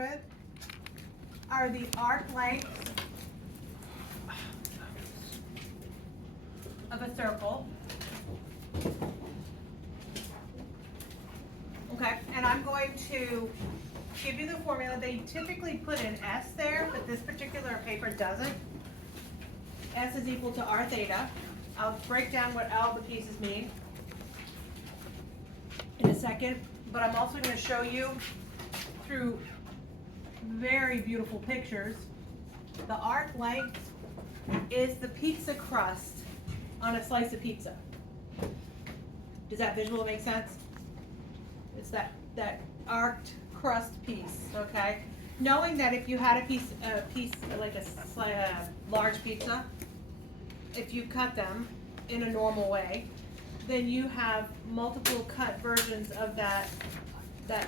with are the arc lengths of a circle. Okay, and I'm going to give you the formula. They typically put an S there, but this particular paper doesn't. S is equal to R theta. I'll break down what all the pieces mean in a second, but I'm also going to show you through very beautiful pictures. The arc length is the pizza crust on a slice of pizza. Does that visual make sense? It's that arced crust piece, okay? Knowing that if you had a piece like a large pizza, if you cut them in a normal way, then you have multiple cut versions of that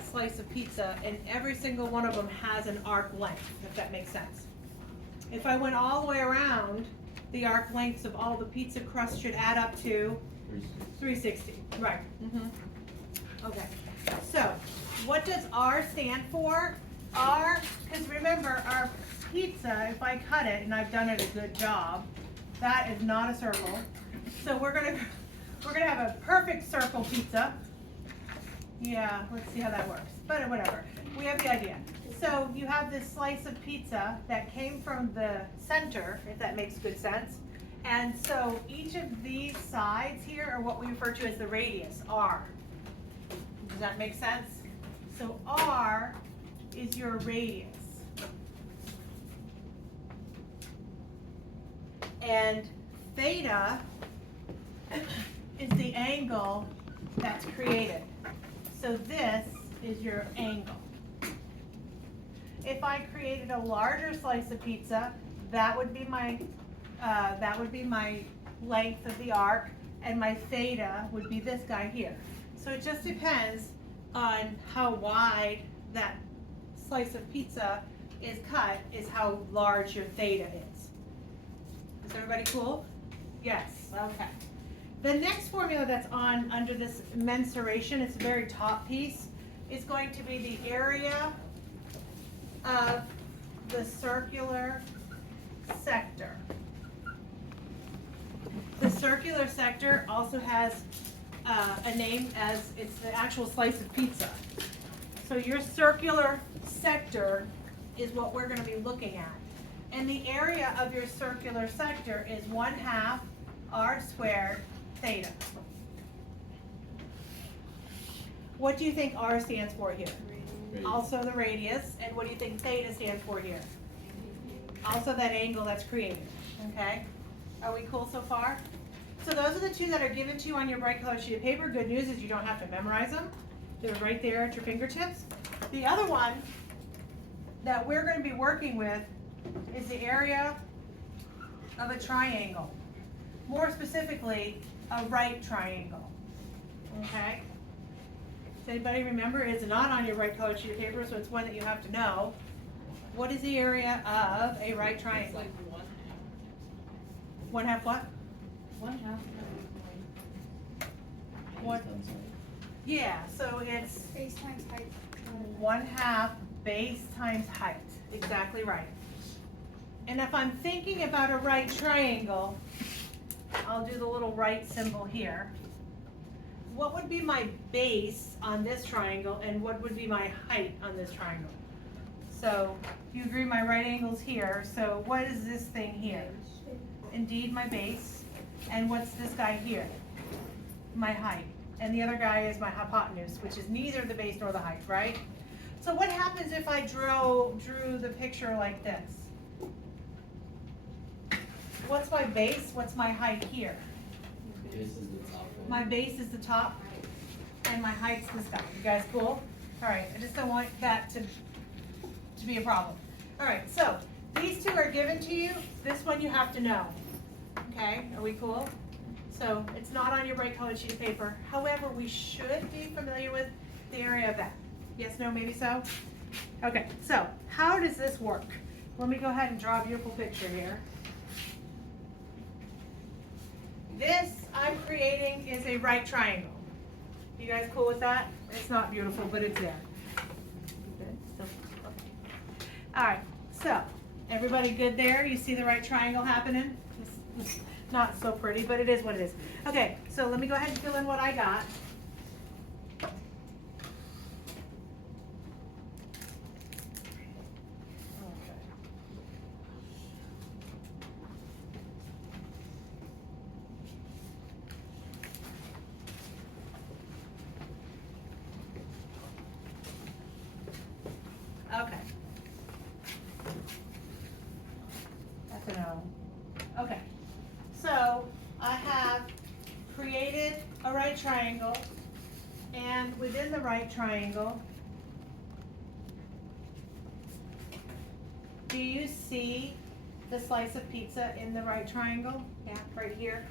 slice of pizza, and every single one of them has an arc length, if that makes sense. If I went all the way around, the arc lengths of all the pizza crust should add up to 360. Right. Okay. So, what does R stand for? R, because remember, our pizza, if I cut it, and I've done it a good job, that is not a circle. So we're gonna have a perfect circle pizza. Yeah, let's see how that works. But whatever. We have the idea. So you have this slice of pizza that came from the center, if that makes good sense. And so each of these sides here are what we refer to as the radius, R. Does that make sense? So R is your radius. And theta is the angle that's created. So this is your angle. If I created a larger slice of pizza, that would be my length of the arc, and my theta would be this guy here. So it just depends on how wide that slice of pizza is cut, is how large your theta is. Is everybody cool? Yes, okay. The next formula that's under this mensuration, it's the very top piece, is going to be the area of the circular sector. The circular sector also has a name as it's the actual slice of pizza. So your circular sector is what we're going to be looking at. And the area of your circular sector is 1/2 R squared theta. What do you think R stands for here? Radius. Also the radius. And what do you think theta stands for here? Also that angle that's created. Okay? Are we cool so far? So those are the two that are given to you on your bright colored sheet of paper. Good news is you don't have to memorize them. They're right there at your fingertips. The other one that we're going to be working with is the area of a triangle. More specifically, a right triangle. Okay? Does anybody remember? It's not on your bright colored sheet of paper, so it's one that you have to know. What is the area of a right triangle? It's like 1/2 what? 1/2. What? Yeah, so it's Base times height. 1/2 base times height. Exactly right. And if I'm thinking about a right triangle, I'll do the little right symbol here. What would be my base on this triangle, and what would be my height on this triangle? So you agree my right angle's here, so what is this thing here? Indeed, my base. And what's this guy here? My height. And the other guy is my hypotenuse, which is neither the base nor the height, right? So what happens if I drew the picture like this? What's my base? What's my height here? Base is the top one. My base is the top, and my height's this guy. You guys cool? All right, I just don't want that to be a problem. All right, so these two are given to you. This one you have to know. Okay, are we cool? So it's not on your bright colored sheet of paper. However, we should be familiar with the area of that. Yes, no, maybe so? Okay, so how does this work? Let me go ahead and draw a beautiful picture here. This I'm creating is a right triangle. You guys cool with that? It's not beautiful, but it's there. Good. So, okay. All right, so, everybody good there? You see the right triangle happening? It's not so pretty, but it is what it is. Okay, so let me go ahead and fill in what I got. Okay. That's a no. Okay. So I have created a right triangle, and within the right triangle, do you see the slice of pizza in the right triangle? Yeah, right here.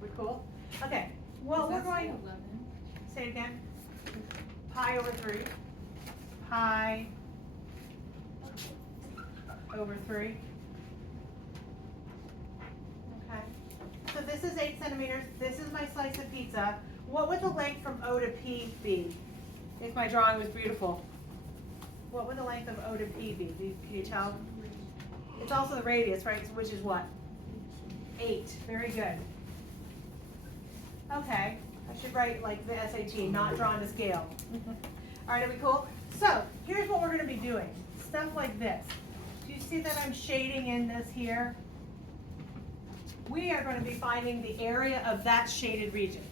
We cool? Okay. Well, Does we're that say going. 11? Say it again. Pi over 3. Pi over 3. Okay. So this is 8 centimeters. This is my slice of pizza. What would the length from O to P be if my drawing was beautiful? What would the length of O to P be? Can you tell? It's also the radius, right? Which is what? 8. Very good. Okay. I should write like the SAT, not drawn to scale. All right, are we cool? So here's what we're going to be doing. Stuff like this. Do you see that I'm shading in this here? We are going to be finding the area of that shaded region.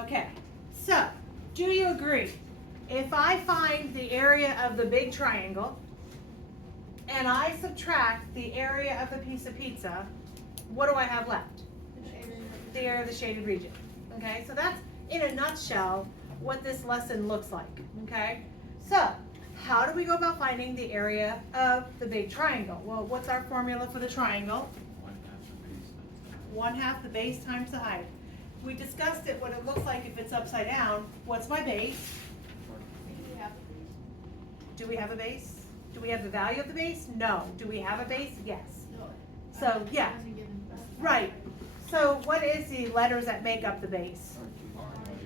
Okay, so do you agree? If I find the area of the big triangle and I subtract the area of the piece of pizza, what do I have left? The area of the shaded region. Okay, so that's in a nutshell what this lesson looks like. Okay, so how do we go about finding the area of the big triangle? Well, what's our formula for the triangle? 1/2 the base times the height. We discussed it, what it looks like if it's upside down. What's my base? Do we have a base? Do we have the value of the base? No. Do we have a base? Yes. So, yeah. Right. So what is the letters that make up the base?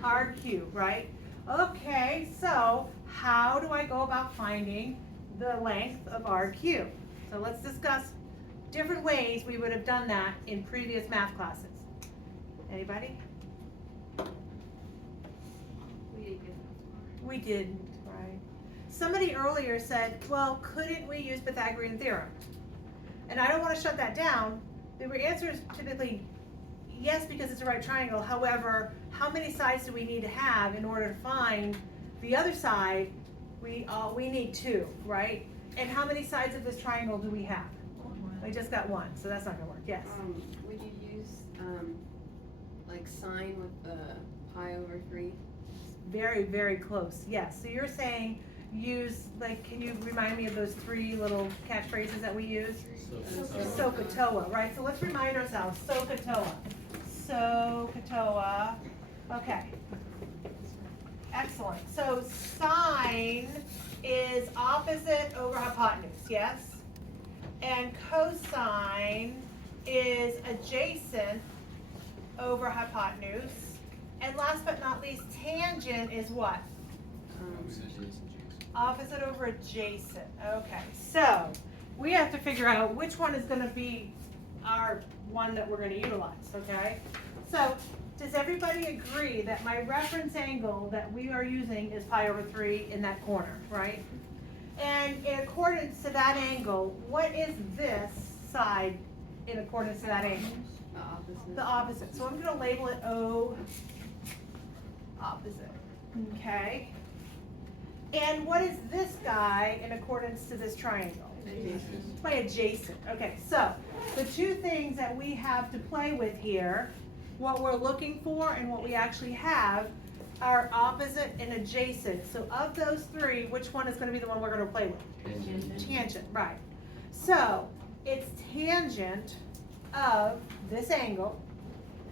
R cubed, right? Okay, so how do I go about finding the length of R cubed? So let's discuss different ways we would have done that in previous math classes. Anybody? We didn't, right? Somebody earlier said, well, couldn't we use Pythagorean theorem? And I don't want to shut that down. The answer is typically yes, because it's a right triangle. However, how many sides do we need to have in order to find the other side? We need 2, right? And how many sides of this triangle do we have? We just got 1, so that's not gonna work. Yes. Would you use like sine with the pi over 3? Very, very close. Yes. So you're saying use, like, can you remind me of those 3 little catchphrases that we use? SOHCAHTOA, right? So let's remind ourselves. SOHCAHTOA. SOHCAHTOA. Okay. Excellent. So sine is opposite over hypotenuse, yes? And cosine is adjacent over hypotenuse. And last but not least, tangent is what? Opposite over adjacent. Okay, so we have to figure out which one is going to be our one that we're going to utilize, okay? So does everybody agree that my reference angle that we are using is pi over 3 in that corner, right? And in accordance to that angle, what is this side in accordance to that angle? The opposite. The opposite. So I'm going to label it O opposite, okay? And what is this guy in accordance to this triangle? Adjacent. By adjacent. Okay, so the 2 things that we have to play with here, what we're looking for and what we actually have, are opposite and adjacent. So of those 3, which one is going to be the one we're going to play with? Tangent, right. So its tangent of this angle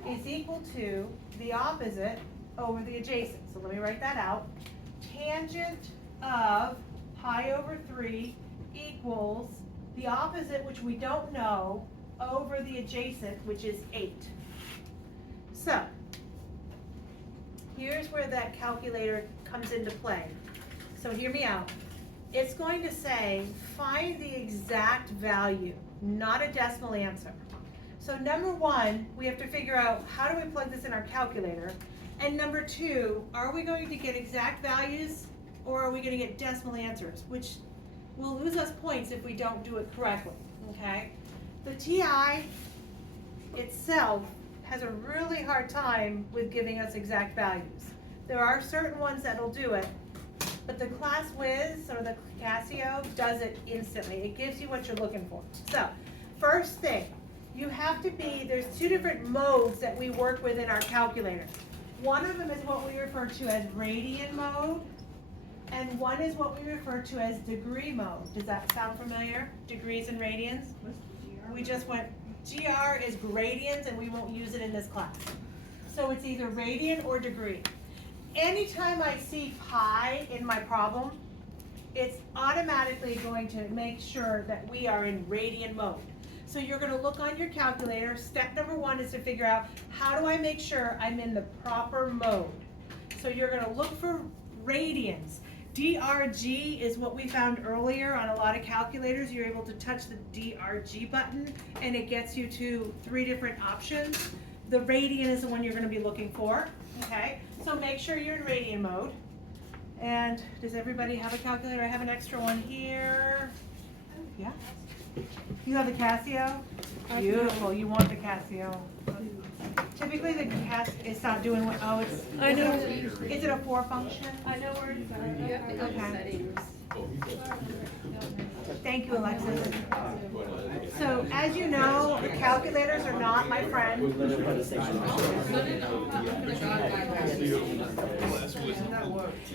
is equal to the opposite over the adjacent. So let me write that out. Tangent of pi over 3 equals the opposite, which we don't know, over the adjacent, which is 8. So here's where that calculator comes into play. So hear me out. It's going to say, find the exact value, not a decimal answer. So number one, we have to figure out how do we plug this in our calculator? And number two, are we going to get exact values or are we going to get decimal answers? Which will lose us points if we don't do it correctly, okay? The TI itself has a really hard time with giving us exact values. There are certain ones that'll do it, but the Class Whiz or the Casio does it instantly. It gives you what you're looking for. So, first thing, you have to be, there's two different modes that we work with in our calculator. One of them is what we refer to as radian mode, and one is what we refer to as degree mode. Does that sound familiar? Degrees and radians? We just went, GR is gradients, and we won't use it in this class. So it's either radian or degree. Anytime I see pi in my problem, it's automatically going to make sure that we are in radian mode. So you're going to look on your calculator. Step number one is to figure out, how do I make sure I'm in the proper mode? So you're going to look for radians. DRG is what we found earlier on a lot of calculators. You're able to touch the DRG button and it gets you to 3 different options. The radian is the one you're going to be looking for. Okay, so make sure you're in radian mode. And does everybody have a calculator? I have an extra one here. Yeah. You have the Casio? Beautiful. You want the Casio. Typically the Casio, it's not doing what, oh, it's, I know. Is it a 4 function? I know where it's at. You have to go to Okay. settings. Thank you, Alexis. So, as you know, the calculators are not my friend. The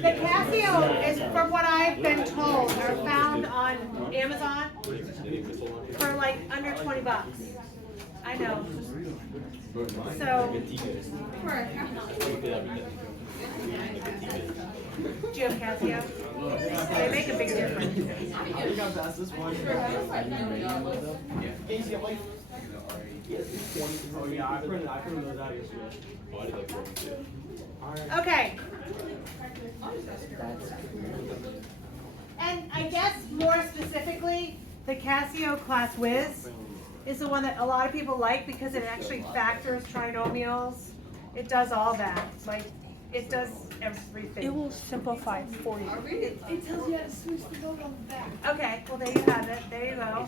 Casio is, from what I've been told, are found on Amazon for like under 20 bucks. I know. So, do you have Casio? They make a big difference. I think I passed this one. Casey, I'm like, oh yeah, I printed those out yesterday. Okay. And I guess more specifically, the Casio Class Whiz is the one that a lot of people like because it actually factors trinomials. It does all that. Like, it does everything. It will simplify for you. It tells you how to switch the vote on the back. Okay, well there you have it. There you go. Are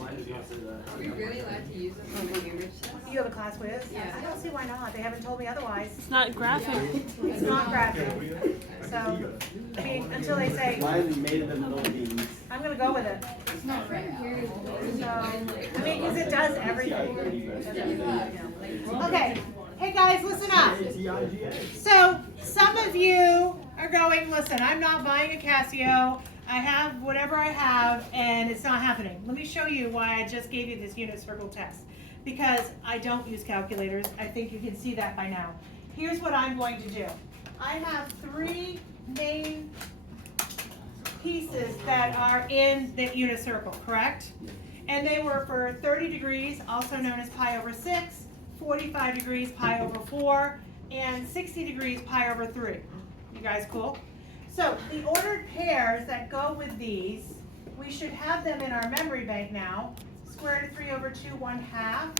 we really allowed to use it on the Cambridge test? You have a Class Whiz? Yeah. I don't see why not. They haven't told me otherwise. It's not graphic. It's not graphic. So, I mean, until they say, Mine made in the Philippines. I'm gonna go with it. It's not right here. So, I mean, because it does everything. Okay, hey guys, listen up. So, some of you are going, listen, I'm not buying a Casio. I have whatever I have, and it's not happening. Let me show you why I just gave you this unit circle test. Because I don't use calculators. I think you can see that by now. Here's what I'm going to do. I have 3 main pieces that are in the unit circle, correct? And they were for 30 degrees, also known as pi over 6, 45 degrees, pi over 4, and 60 degrees, pi over 3. You guys cool? So the ordered pairs that go with these, we should have them in our memory bank now. Square root of 3 over 2, 1/2.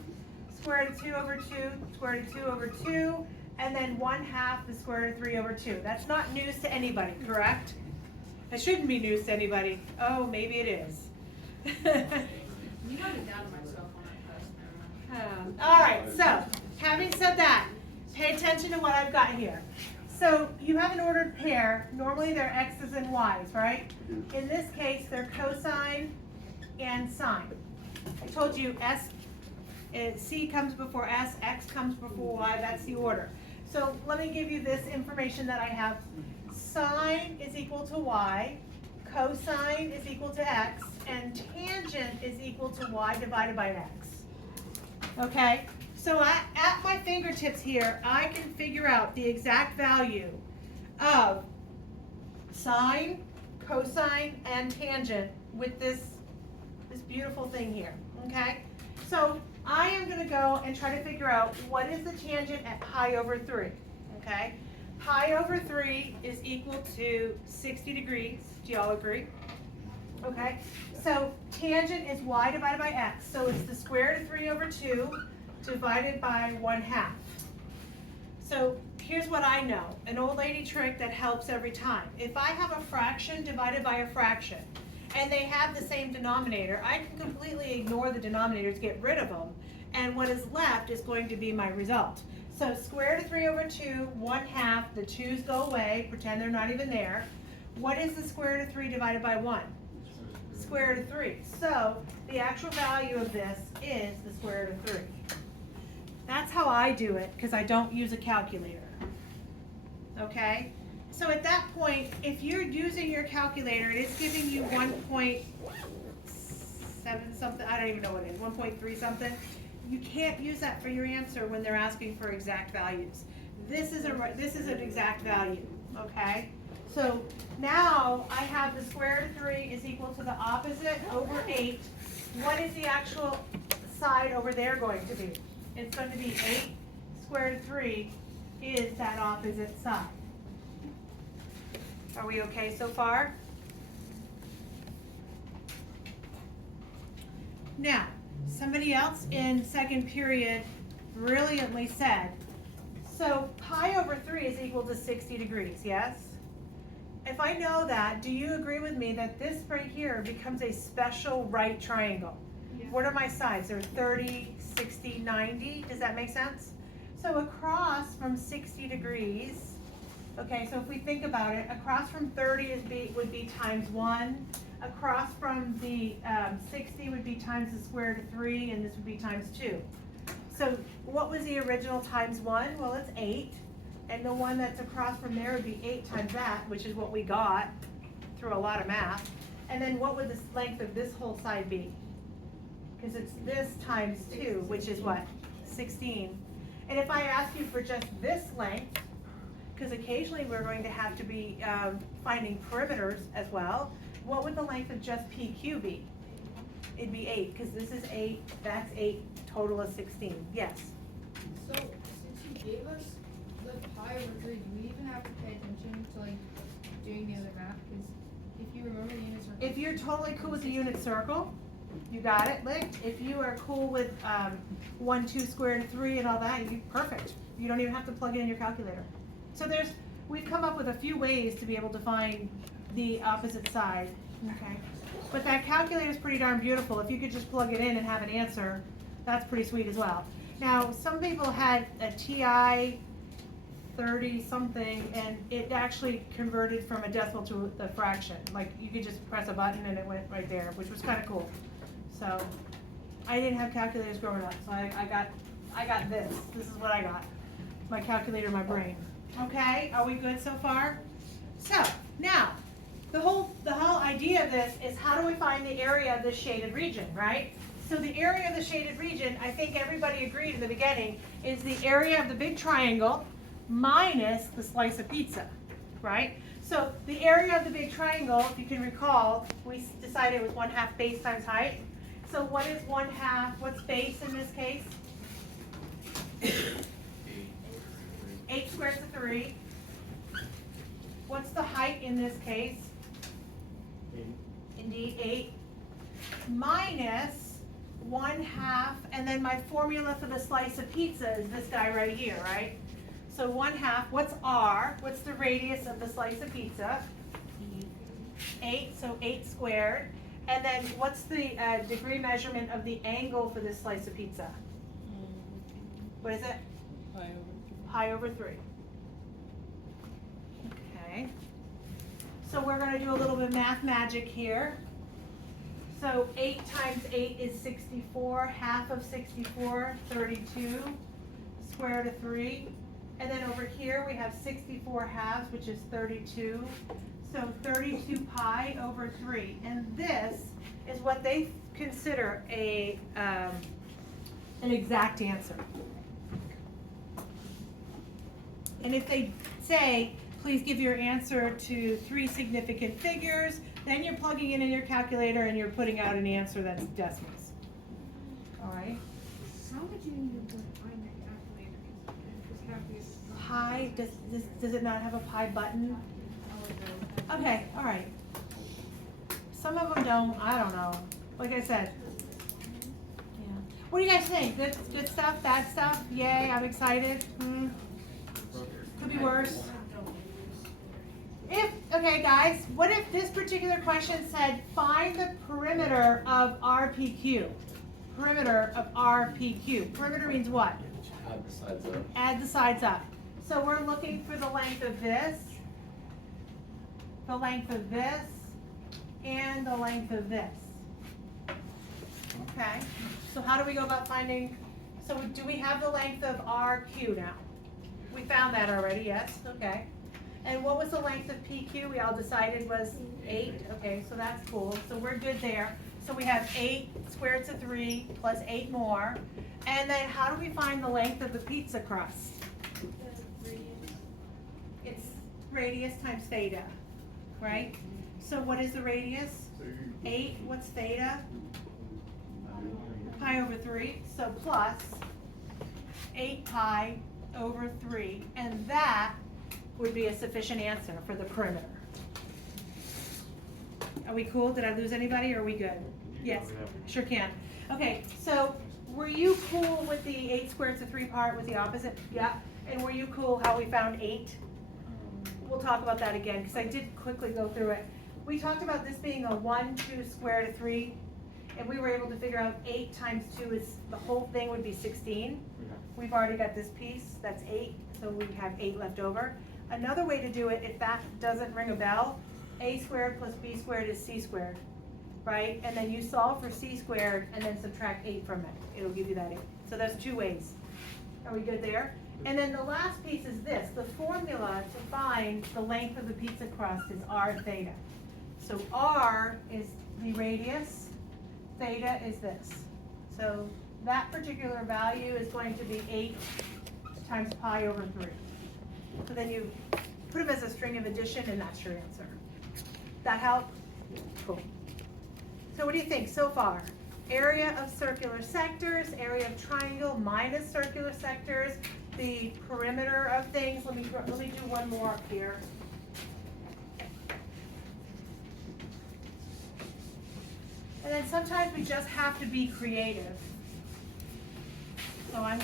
Square root of 2 over 2, square root of 2 over 2, and then 1/2 the square root of 3 over 2. That's not news to anybody, correct? It shouldn't be news to anybody. Oh, maybe it is. You got it down to myself on that test, All right, so having said that, pay attention to what I've got here. So you have an ordered pair. Normally they're x's and y's, right? In this case, they're cosine and sine. I told you C comes before S, X comes before Y, that's the order. So let me give you this information that I have. Sine is equal to Y, cosine is equal to X, and tangent is equal to Y divided by X. Okay, so at my fingertips here, I can figure out the exact value of sine, cosine, and tangent with this beautiful thing here, okay? So I am gonna go and try to figure out what is the tangent at pi over 3, okay? pi over 3 is equal to 60 degrees. Do y'all agree? Okay, so tangent is y divided by x. So it's the square root of 3 over 2 divided by 1/2. So here's what I know, an old lady trick that helps every time. If I have a fraction divided by a fraction, and they have the same denominator, I can completely ignore the denominators, get rid of them, and what is left is going to be my result. So square root of 3 over 2, 1/2, the 2's go away, pretend they're not even there. What is the square root of 3 divided by 1? Square root of 3. So the actual value of this is the square root of 3. That's how I do it, because I don't use a calculator. Okay? So at that point, if you're using your calculator and it's giving you 1.7 something, I don't even know what it is, 1.3 something, you can't use that for your answer when they're asking for exact values. This is an exact value, okay? So now I have the square root of 3 is equal to the opposite over 8. What is the actual side over there going to be? It's going to be 8 square root of 3 is that opposite side. Are we okay so far? Now, somebody else in second period brilliantly said, so pi over 3 is equal to 60 degrees, yes? If I know that, do you agree with me that this right here becomes a special right triangle? Yeah. What are my sides? They're 30, 60, 90. Does that make sense? So across from 60 degrees, okay, so if we think about it, across from 30 would be times 1. Across from the 60 would be times the square root of 3, and this would be times 2. So what was the original times 1? Well, it's 8. And the one that's across from there would be 8 times that, which is what we got through a lot of math. And then what would the length of this whole side be? Because it's this times 2, which is what? 16. And if I ask you for just this length, because occasionally we're going to have to be finding perimeters as well, what would the length of just PQ be? It'd be 8, because this is 8, that's 8, total of 16. Yes? So, since you gave us the pi over 3, do we even have to pay attention to, like, doing the other math? Because if you remember the unit circle. If you're totally cool with the unit circle, you got it licked. If you are cool with 1, 2 square root of 3 and all that, you're perfect. You don't even have to plug it in your calculator. So we've come up with a few ways to be able to find the opposite side, okay? But that calculator is pretty darn beautiful. If you could just plug it in and have an answer, that's pretty sweet as well. Now, some people had a TI 30 something, and it actually converted from a decimal to a fraction. Like, you could just press a button and it went right there, which was kind of cool. So, I didn't have calculators growing up, so I got this. This is what I got. My calculator in my brain. Okay, are we good so far? So, now, the whole idea of this is how do we find the area of this shaded region, right? So the area of the shaded region, I think everybody agreed in the beginning, is the area of the big triangle minus the slice of pizza, right? So the area of the big triangle, if you can recall, we decided it was 1/2 base times height. So what is 1/2, what's base in this case? 8 squared to 3. What's the height in this case? Indeed, 8. Minus 1/2, and then my formula for the slice of pizza is this guy right here, right? So 1/2, what's R? What's the radius of the slice of pizza? 8, so 8 squared. And then what's the degree measurement of the angle for this slice of pizza? What is it? Pi over 3. Okay. So we're going to do a little bit of math magic here. So 8 times 8 is 64. Half of 64, 32. Square root of 3. And then over here we have 64 halves, which is 32. So 32 pi over 3. And this is what they consider an exact answer. And if they say, please give your answer to 3 significant figures, then you're plugging it in your calculator and you're putting out an answer that's decimals. All right? How would you need to find that calculator? Because pie, does it not have a pie button? Okay, all right. Some of them don't, I don't know. Like I said. Yeah. What do you guys think? Good stuff, bad stuff? Yay, I'm excited. Could be worse. Okay guys, what if this particular question said, find the perimeter of RPQ? Perimeter of RPQ. Perimeter means what? Add the sides up. Add the sides up. So we're looking for the length of this, the length of this, and the length of this. Okay, so how do we go about finding, so do we have the length of RQ now? We found that already, yes, okay. And what was the length of PQ? We all decided was 8, okay, so that's cool. So we're good there. So we have 8 squared to 3 plus 8 more. And then how do we find the length of the pizza crust? It's radius times theta, right? So what is the radius? 8, what's theta? Pi over 3, so plus 8 pi over 3. And that would be a sufficient answer for the perimeter. Are we cool? Did I lose anybody or are we good? Yes, sure can. Okay, so were you cool with the 8 squared to 3 part with the opposite? Yeah. And were you cool how we found 8? We'll talk about that again because I did quickly go through it. We talked about this being a 1, 2 square to 3, and we were able to figure out 8 times 2 is, the whole thing would be 16. We've already got this piece, that's 8, so we have 8 left over. Another way to do it, if that doesn't ring a bell, a squared plus b squared is c squared, right? And then you solve for c squared and then subtract 8 from it. It'll give you that 8. So that's 2 ways. Are we good there? And then the last piece is this. The formula to find the length of the pizza crust is r theta. So r is the radius, theta is this. So that particular value is going to be 8 times pi over 3. So then you put them as a string of addition and that's your answer. That help? Cool. So what do you think so far? Area of circular sectors, area of triangle minus circular sectors, the perimeter of things. Let me do one more up here. And then sometimes we just have to be creative. So I'm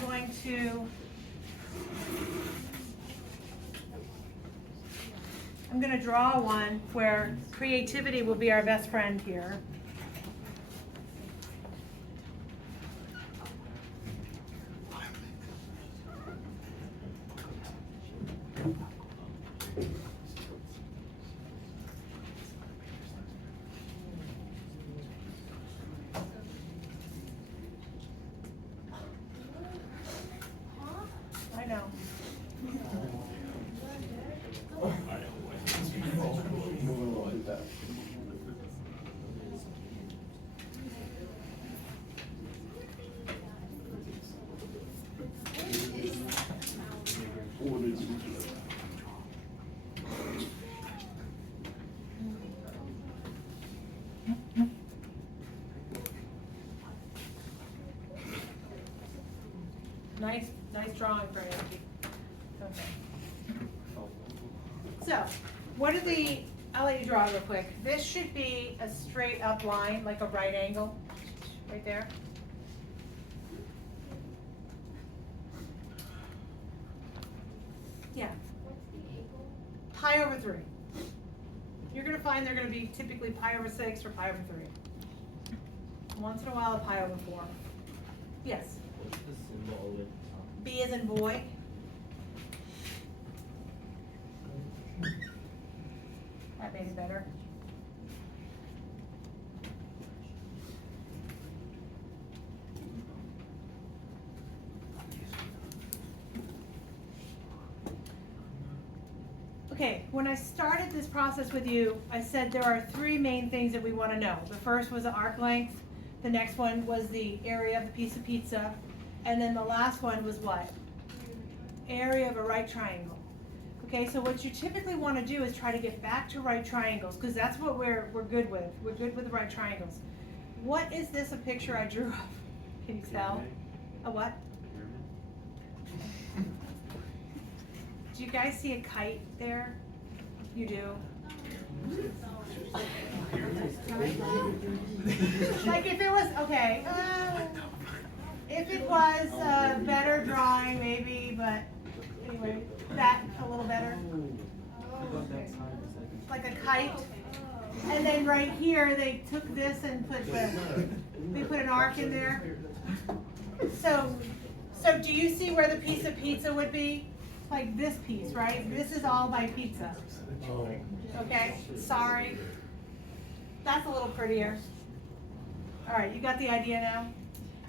going to draw one where creativity will be our best friend here. I know. Nice drawing, Frankie. Okay. So, what did I'll let you draw real quick. This should be a straight up line, like a right angle, right there. Yeah. What's the angle? Pi over 3. You're going to find they're going to be typically pi over 6 or pi over 3. Once in a while, a pi over 4. Yes. What's the symbol over the top? B as in boy. That made it better. Okay, when I started this process with you, I said there are 3 main things that we want to know. The first was the arc length, the next one was the area of the piece of pizza, and then the last one was what? Area of a right triangle. Okay, so what you typically want to do is try to get back to right triangles, because that's what we're good with. We're good with the right triangles. What is this a picture I drew of? Can you tell? A what? Do you guys see a kite there? You do? Like if it was, okay, if it was a better drawing maybe, but anyway, that a little better. Like a kite. And then right here, they took this and they put an arc in there. So do you see where the piece of pizza would be? Like this piece, right? This is all my pizza. Okay, sorry. That's a little prettier. All right, you got the idea now?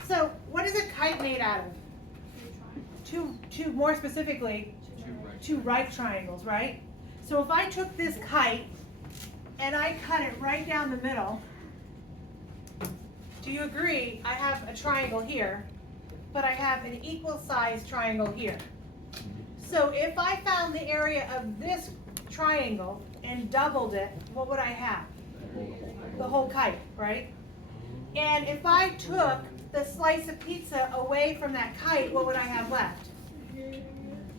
So what is a kite made out of? Two, more specifically, two right triangles, right? So if I took this kite and I cut it right down the middle, do you agree I have a triangle here, but I have an equal sized triangle here? So if I found the area of this triangle and doubled it, what would I have? The whole kite, right? And if I took the slice of pizza away from that kite, what would I have left?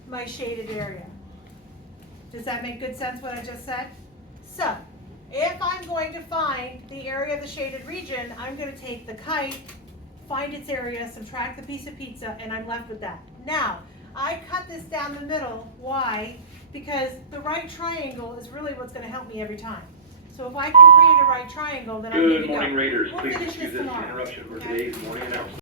My shaded area. Does that make good sense what I just said? So, if I'm going to find the area of the shaded region, I'm going to take the kite, find its area, subtract the piece of pizza, and I'm left with that. Now, I cut this down the middle. Why? Because the right triangle is really what's going to help me every time. So if I can create a right triangle, then I'm good to go. Good morning, Raiders. We'll Please finish excuse this this tomorrow. interruption for Okay? today's morning announcement.